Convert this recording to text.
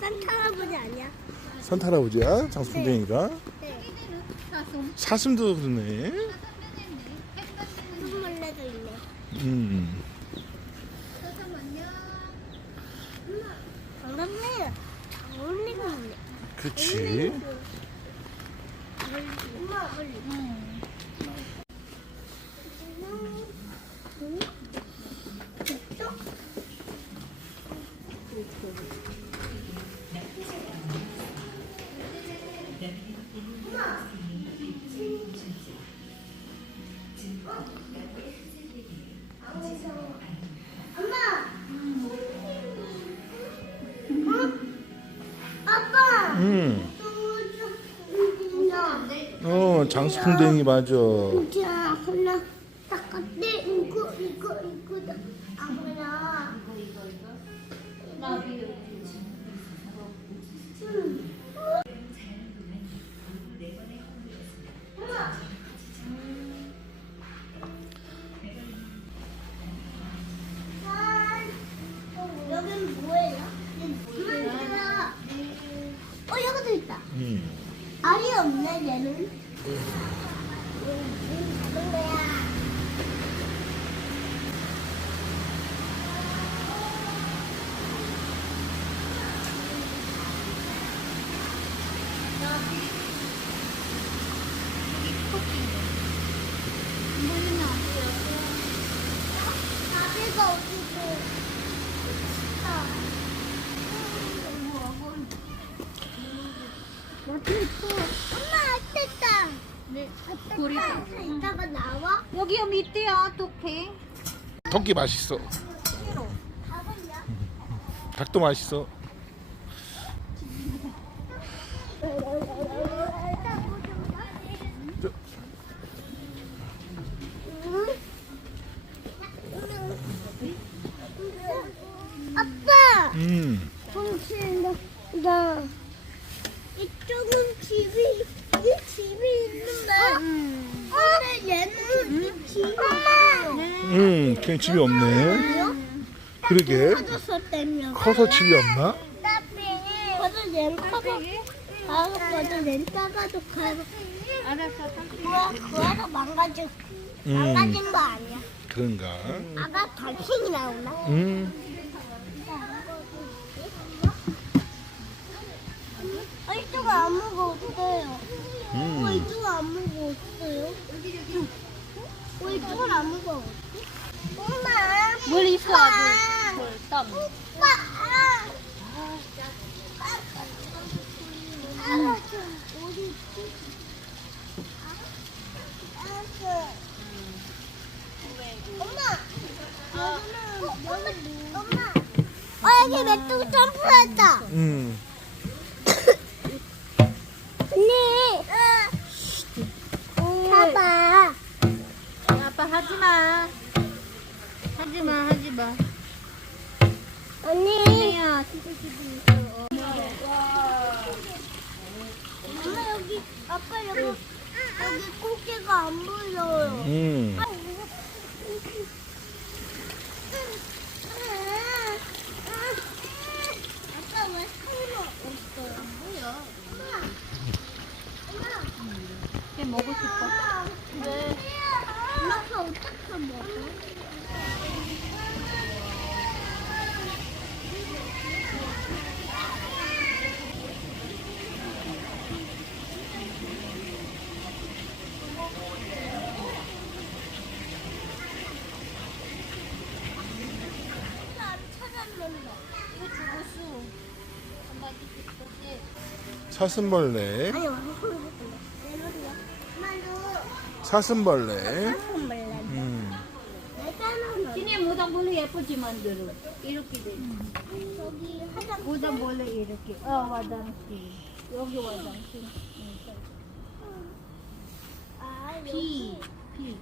산타 할아버지 아니야? 산타 할아버지야? 장수풍뎅이가? 네. 사슴도 그러네. 선물레도 있네. 음. 어울리고 있네. 그치. 엄마 멀리. 장수풍뎅이 맞아. 자, 하나 닦았대. 이거 이거 이거다. 아빠야. 여긴 뭐예요? 엄마, 어 여기도 있다. 음. 알이 없네 얘는. 잡은 거야. 나비가 어디고? 엄마 됐다. 네. 우리 이따가 나와? 여기 밑에 어떡해? 덕기 맛있어. 닭도 맛있어. 저, 아빠, 음. 동시에 나 이쪽은 집이 이 집이 있는데, 근데 얘는 이 집이 없어. 음, 그냥 집이 없네. 그러게. 커서 집이 없나? 커서 얘는 커서 가서 커서 얘는 작아도 가서 알았어. 그 아가 음, 망가진 거 아니야. 그런가? 아가 단신이 나오나? 음. 아, 이쪽 안무가 없어요. 어, 음. 이쪽 안무가 없어요. 어, 이쪽은 안무가 없어. 엄마. 물 있어, 오빠. 아. 아? 아, 아. 어, 여기 메뚜기 점프했다. 음. 언니. 봐봐. 아빠 하지 마. 하지 마, 언니. 야, CCTV 있어. 엄마 여기 아빠 여기 여기 꽃게가 안 보여요. 음. 아빠 왜 손을 없어요? 안 보여. 엄마. 걔 먹고 싶어. 네. 엄마가 어떻게 먹어? 안 찾았는데. 이거 죽었어. 엄마 이렇게 있었지. 사슴벌레. 아니, 사슴벌레. 음. 진이 모닥불이 예쁘지 만 들어. 이렇게 돼. 모닥불이 이렇게. 어, 화장실. 여기 화장실. 아, 피. 피.